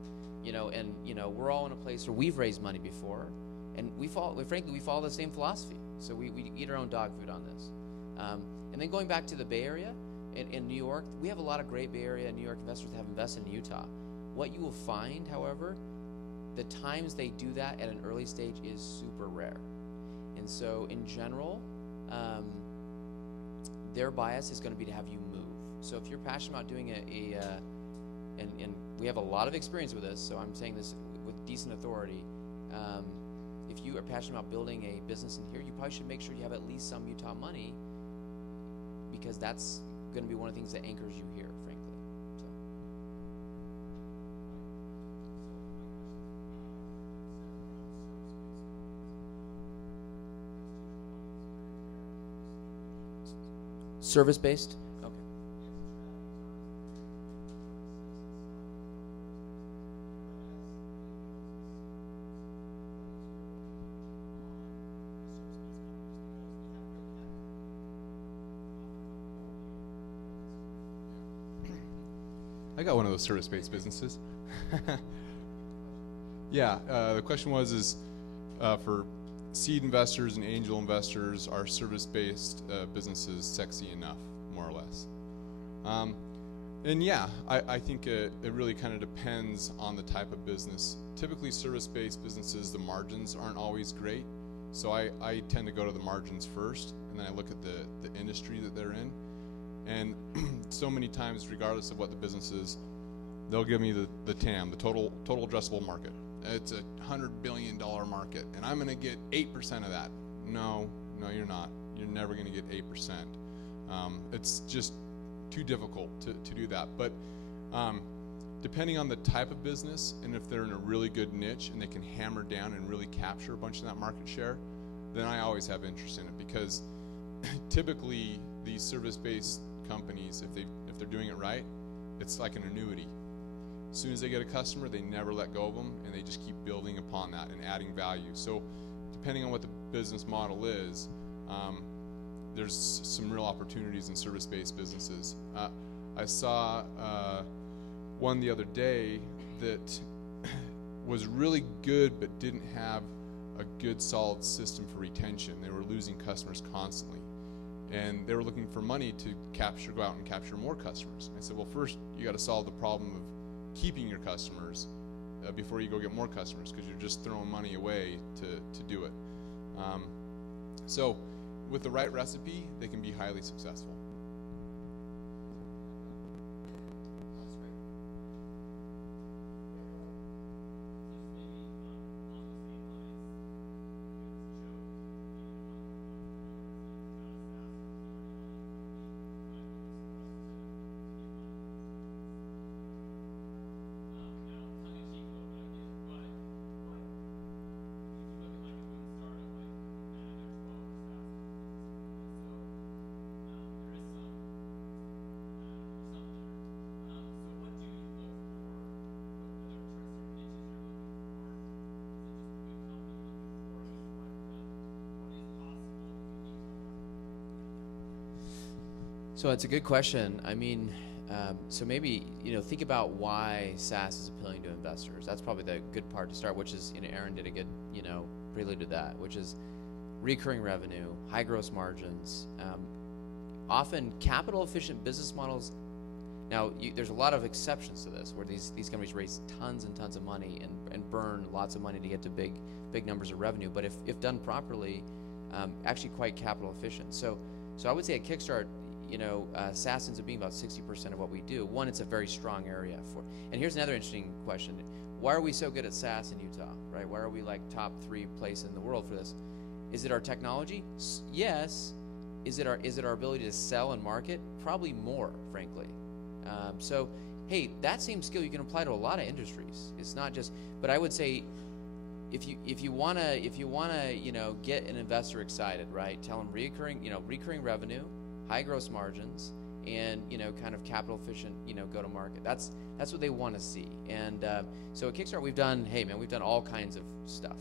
We're all in a place where we've raised money before, and we follow the same philosophy. So we eat our own dog food on this. And then going back to the Bay Area, in New York, we have a lot of great Bay Area and New York investors that have invested in Utah. What you will find, however, the times they do that at an early stage is super rare. And so in general, their bias is going to be to have you move. So if you're passionate about doing and we have a lot of experience with this, so I'm saying this with decent authority, if you are passionate about building a business in here, you probably should make sure you have at least some Utah money, because that's going to be one of the things that anchors you here, frankly. So. Service-based? Okay. I got one of those service-based businesses. Yeah, the question was for seed investors and angel investors, are service-based businesses sexy enough, more or less? And yeah, I think it really kind of depends on the type of business. Typically, service-based businesses, the margins aren't always great. So I tend to go to the margins first, and then I look at the industry that they're in. And so many times, regardless of what the business is, they'll give me the TAM, the total addressable market. It's a $100 billion market, and I'm going to get 8% of that. No, you're not. You're never going to get 8%. It's just too difficult to do that. But depending on the type of business, and if they're in a really good niche and they can hammer down and really capture a bunch of that market share, then I always have interest in it, because typically these service-based companies, if they're doing it right, it's like an annuity. As soon as they get a customer, they never let go of them, and they just keep building upon that and adding value. So depending on what the business model is, there's some real opportunities in service-based businesses. I saw one the other day that was really good but didn't have a good solid system for retention. They were losing customers constantly, and they were looking for money to go out and capture more customers. I said, well, first you got to solve the problem of keeping your customers before you go get more customers, because you're just throwing money away to do it. So with the right recipe, they can be highly successful. So it's a good question. I mean, so maybe, think about why SaaS is appealing to investors. That's probably the good part to start, which is, Aaron did a good, prelude to that, which is recurring revenue, high gross margins, often capital efficient business models. Now, there's a lot of exceptions to this, where these companies raise tons and tons of money and burn lots of money to get to big numbers of revenue. But if done properly, actually quite capital efficient. So I would say at Kickstart, SaaS ends up being about 60% of what we do. One, it's a very strong area for. And here's another interesting question: why are we so good at SaaS in Utah? Right? Why are we like top 3 place in the world for this? Is it our technology? Yes. Is it our ability to sell and market? Probably more, frankly. So, hey, that same skill you can apply to a lot of industries. It's not just. But I would say, if you wanna get an investor excited, right? Tell them recurring revenue, high gross margins, and kind of capital efficient go to market. That's what they want to see. And so at Kickstart we've done all kinds of stuff.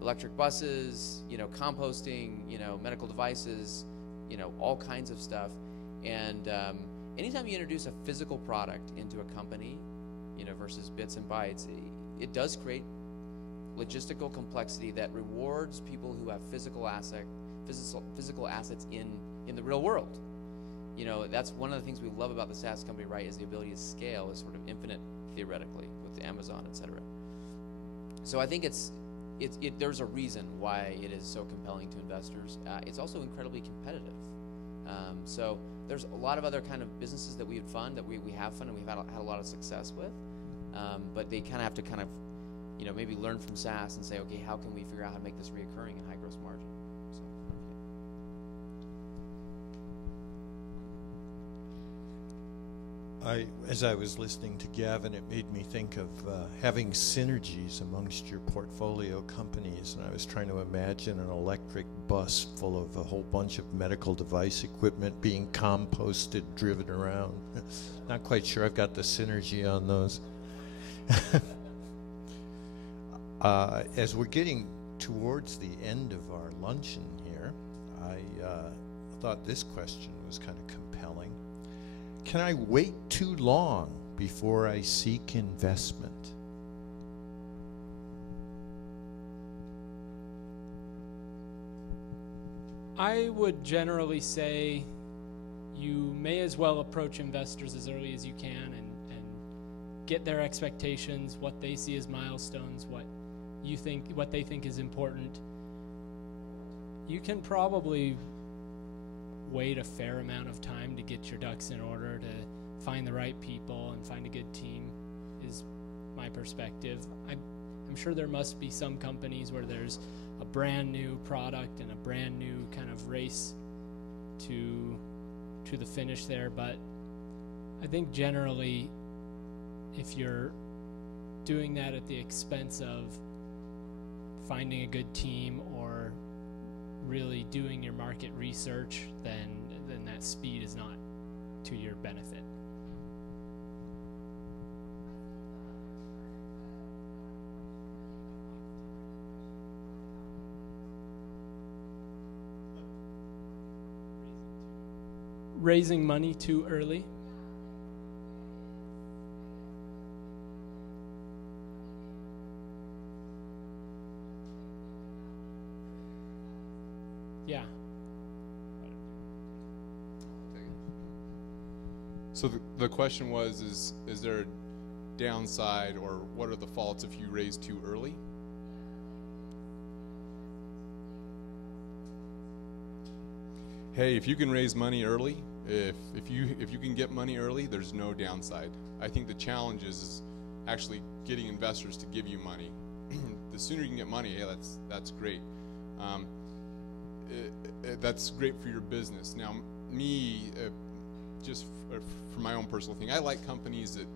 Electric buses, composting, medical devices, all kinds of stuff. And anytime you introduce a physical product into a company, versus bits and bytes, it does create logistical complexity that rewards people who have physical assets in the real world. That's one of the things we love about the SaaS company, right? Is the ability to scale is sort of infinite theoretically with Amazon, etc. So I think there's a reason why it is so compelling to investors. It's also incredibly competitive. So there's a lot of other kind of businesses that we would fund, that we have funded, and we've had a lot of success with. But they kind of have to maybe learn from SaaS and say, okay, how can we figure out how to make this reoccurring and high gross margin? As I was listening to Gavin, it made me think of having synergies amongst your portfolio companies. And I was trying to imagine an electric bus full of a whole bunch of medical device equipment being composted, driven around. Not quite sure I've got the synergy on those. As we're getting towards the end of our luncheon here, I thought this question was kind of compelling. Can I wait too long before I seek investment? I would generally say you may as well approach investors as early as you can and get their expectations, what they see as milestones, what they think is important. You can probably wait a fair amount of time to get your ducks in order, to find the right people and find a good team, is my perspective. I'm sure there must be some companies where there's a brand new product and a brand new kind of race to the finish there, but I think generally if you're doing that at the expense of finding a good team or really doing your market research, then that speed is not to your benefit. Raising money too early? Yeah. So the question was, is there a downside, or what are the faults if you raise too early? Hey, if you can raise money early, if you can get money early, there's no downside. I think the challenge is actually getting investors to give you money. The sooner you can get money, yeah, that's great. That's great for your business. Now, me, just for my own personal thing, I like companies that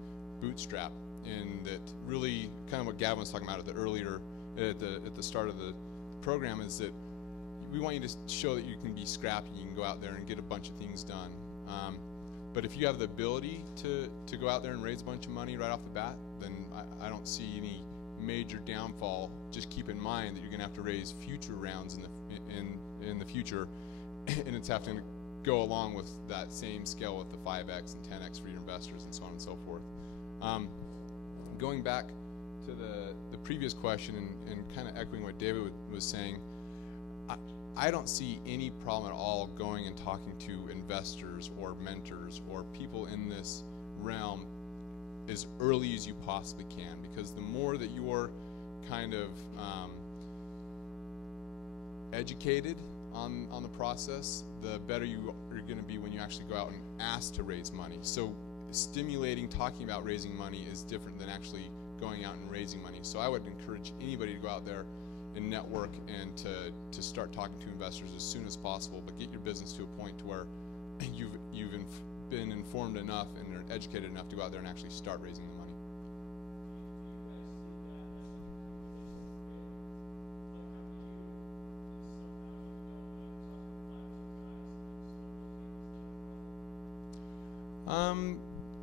bootstrap and that really, kind of what Gavin was talking about at the start of the program, is that we want you to show that you can be scrappy, you can go out there and get a bunch of things done. But if you have the ability to go out there and raise a bunch of money right off the bat, then I don't see any major downfall. Just keep in mind that you're going to have to raise future rounds in the future, and it's go along with that same scale with the 5x and 10x for your investors and so on and so forth. Going back to the previous question and kind of echoing what David was saying, I don't see any problem at all going and talking to investors or mentors or people in this realm as early as you possibly can, because the more that you're kind of educated on the process, the better you are going to be when you actually go out and ask to raise money. So stimulating, talking about raising money is different than actually going out and raising money. So I would encourage anybody to go out there and network and to start talking to investors as soon as possible, but get your business to a point to where you've been informed enough and are educated enough to go out there and actually start raising the money.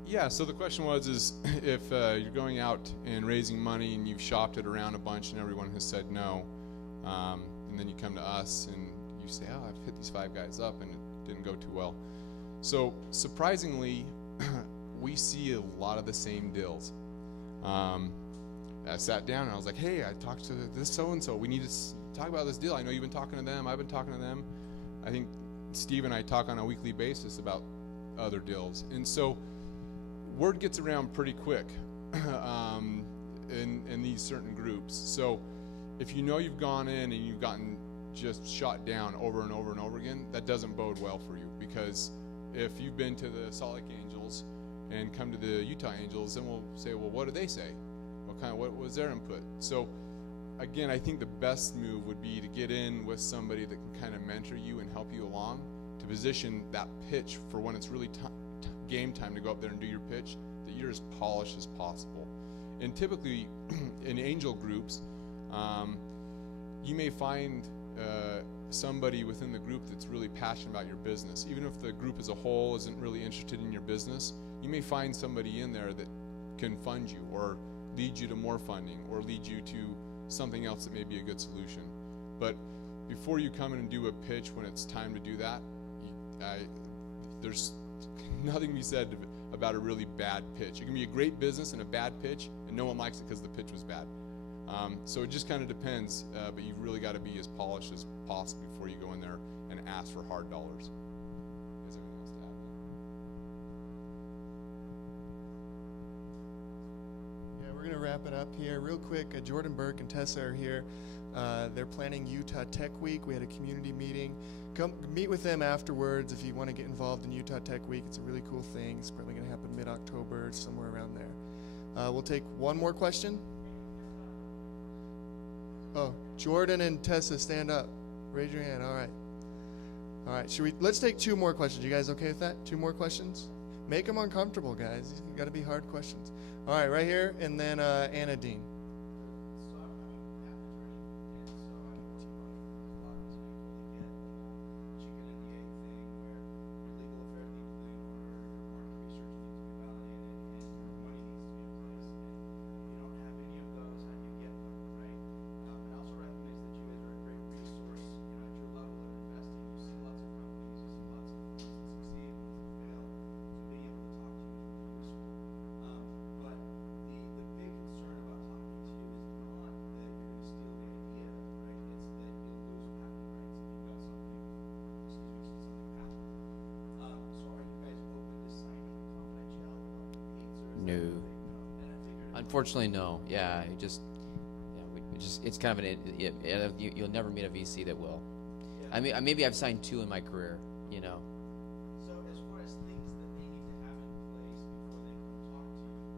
Yeah, so the question was if you're going out and raising money and you've shopped it around a bunch and everyone has said no, and then you come to us and you say, oh, I've hit these 5 guys up and it didn't go too well. So surprisingly, we see a lot of the same deals. I sat down and I was like, hey, I talked to this so-and-so. We need to talk about this deal. I know you've been talking to them. I've been talking to them. I think Steve and I talk on a weekly basis about other deals. And so word gets around pretty quick in these certain groups. So if you know you've gone in and you've gotten just shot down over and over and over again, that doesn't bode well for you, because if you've been to the Salt Lake Angels and come to the Utah Angels, then we'll say, well, what do they say? What was their input? So again, I think the best move would be to get in with somebody that can kind of mentor you and help you along to position that pitch for when it's really game time to go up there and do your pitch, that you're as polished as possible. And typically in angel groups, you may find somebody within the group that's really passionate about your business. Even if the group as a whole isn't really interested in your business, you may find somebody in there that can fund you or lead you to more funding or lead you to something else that may be a good solution. But before you come in and do a pitch, when it's time to do that, there's nothing to be said about a really bad pitch. It can be a great business and a bad pitch, and no one likes it because the pitch was bad. So it just kind of depends, but you've really got to be as polished as possible before you go in there and ask for hard dollars. Is there anything else to add? Yeah, we're going to wrap it up here. Real quick, Jordan Burke and Tessa are here. They're planning Utah Tech Week. We had a community meeting. Come meet with them afterwards if you want to get involved in Utah Tech Week. It's a really cool thing. It's probably going to happen mid-October, somewhere around there. We'll take one more question. Oh, Jordan and Tessa, stand up. Raise your hand. All right. All right. Let's take 2 more questions. You guys okay with that? 2 more questions? Make them uncomfortable, guys. These got to be hard questions. All right, right here, and then Anna Dean. No. Unfortunately, no. Yeah, it's kind of you'll never meet a VC that will. I mean, maybe I've signed 2 in my career, you know. So as far as things that they need to have in place before they come talk to you,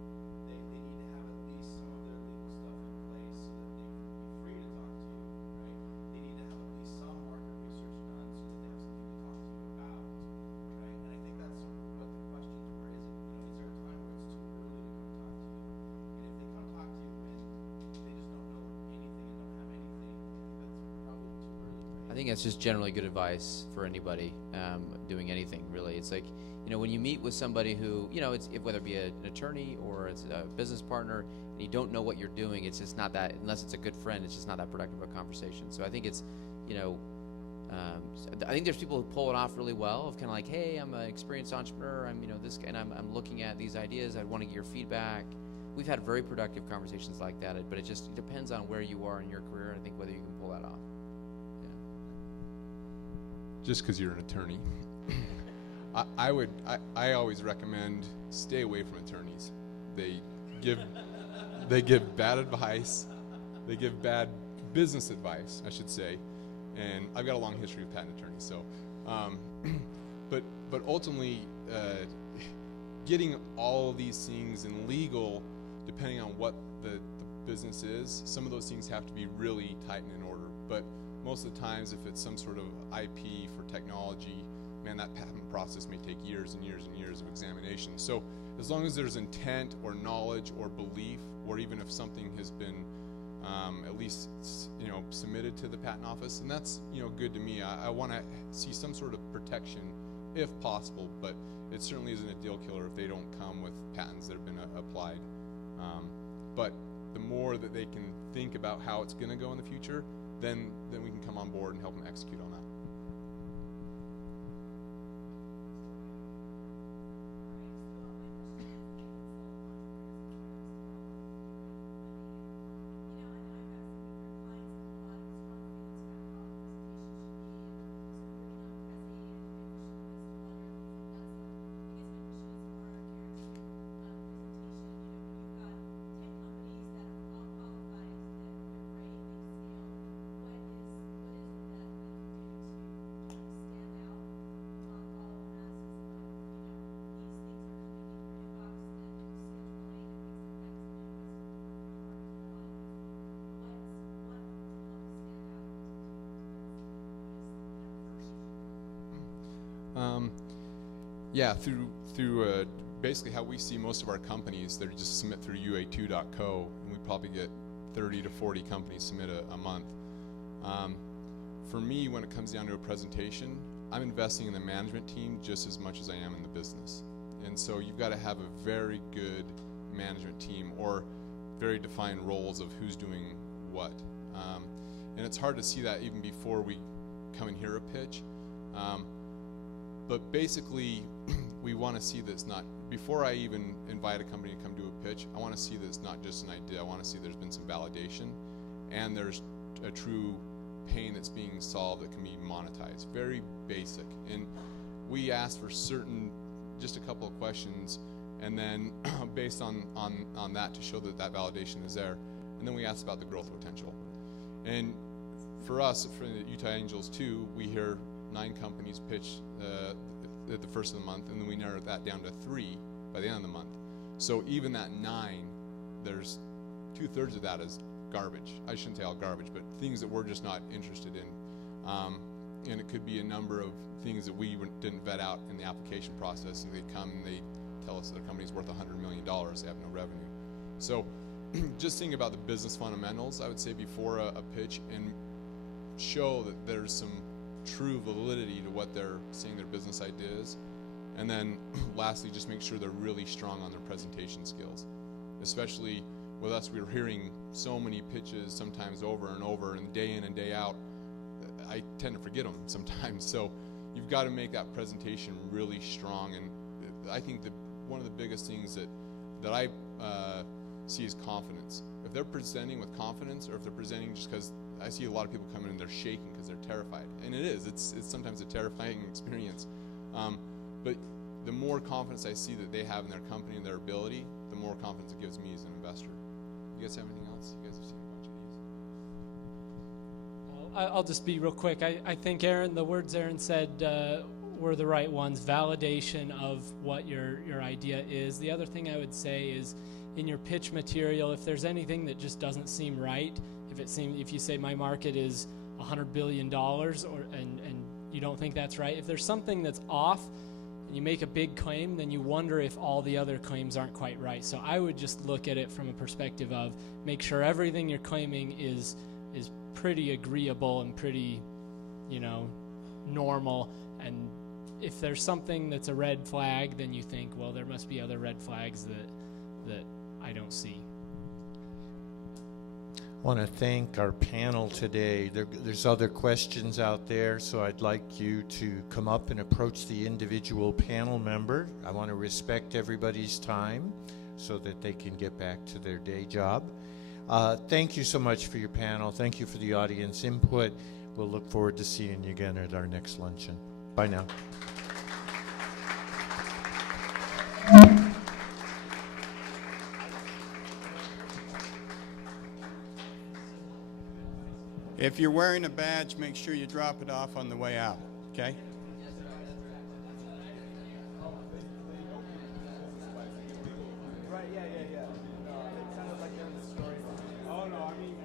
they need to have at least some of their legal stuff in place so that they can be free to talk to you, right? They need to have at least some market research done so that they have something to talk to you about, right? And I think that's sort of what the questions were. Is there a time where it's too early to come talk to you? And if they come talk to you and they just don't know anything and don't have anything, I think that's probably too early, right? I think that's just generally good advice for anybody doing anything, really. It's like, when you meet with somebody who, it's whether it be an attorney or it's a business partner, and you don't know what you're doing, it's just not that, unless it's a good friend, it's just not that productive of a conversation. So I think it's, I think there's people who pull it off really well, of kind of like, hey, I'm an experienced entrepreneur. I'm this, and I'm looking at these ideas. I want to get your feedback. We've had very productive conversations like that, but it depends on where you are in your career, and I think whether you can pull that off. Yeah. Just because you're an attorney, I always recommend stay away from attorneys. They give bad advice. They give bad business advice, I should say. And I've got a long history of patent attorneys, so, but ultimately, getting all these things in legal, depending on what the business is, some of those things have to be really tight and in order. But most of the times, if it's some sort of IP for technology, man, that patent process may take years and years and years of examination. So as long as there's intent or knowledge or belief, or even if something has been at least submitted to the patent office, and that's good to me. I want to see some sort of protection if possible, but it certainly isn't a deal killer if they don't come with patents that have been applied. But the more that they can think about how it's going to go in the future, then we can come on board and help them execute on that. Yeah, through basically how we see most of our companies, they just submit through ua2.co, and we probably get 30 to 40 companies submit a month. For me, when it comes down to a presentation, I'm investing in the management team just as much as I am in the business. And so you've got to have a very good management team, or very defined roles of who's doing what. And it's hard to see that even before we come and hear a pitch. But basically, we want to see that it's not, before I even invite a company to come do a pitch, I want to see that it's not just an idea. I want to see there's been some validation, and there's a true pain that's being solved that can be monetized. Very basic. And we ask for just a couple of questions, and then based on that, to show that validation is there. And then we ask about the growth potential. And for us, for the Utah Angels too, we hear 9 companies pitch at the first of the month, and then we narrow that down to 3 by the end of the month. So even that 9, there's 2/3 of that is garbage. I shouldn't say all garbage, but things that we're just not interested in. And it could be a number of things that we didn't vet out in the application process, and they come and they tell us their company's worth $100 million, they have no revenue. So just think about the business fundamentals, I would say, before a pitch, and show that there's some true validity to what they're saying their business idea is. And then lastly, just make sure they're really strong on their presentation skills. Especially with us, we're hearing so many pitches sometimes over and over, and day in and day out, I tend to forget them sometimes. So you've got to make that presentation really strong. And I think that one of the biggest things that I see is confidence. If they're presenting with confidence, or if they're presenting just because I see a lot of people come in and they're shaking because they're terrified, and it is. It's sometimes a terrifying experience. But the more confidence I see that they have in their company and their ability, the more confidence it gives me as an investor. You guys have anything else? You guys have seen a bunch of these. I'll just be real quick. I think, Aaron, the words Aaron said were the right ones. Validation of what your idea is. The other thing I would say is, in your pitch material, if there's anything that just doesn't seem right, if you say my market is $100 billion, and you don't think that's right, if there's something that's off and you make a big claim, then you wonder if all the other claims aren't quite right. So I would just look at it from a perspective of, make sure everything you're claiming is pretty agreeable and pretty, normal. And if there's something that's a red flag, then you think, well, there must be other red flags that I don't see. want to thank our panel today. There's other questions out there, so I'd like you to come up and approach the individual panel member. I want to respect everybody's time so that they can get back to their day job. Thank you so much for your panel. Thank you for the audience input. We'll look forward to seeing you again at our next luncheon. Bye now. If you're wearing a badge, make sure you drop it off on the way out, okay? Right, yeah. No, it sounded like there was a story. Oh, no, I mean...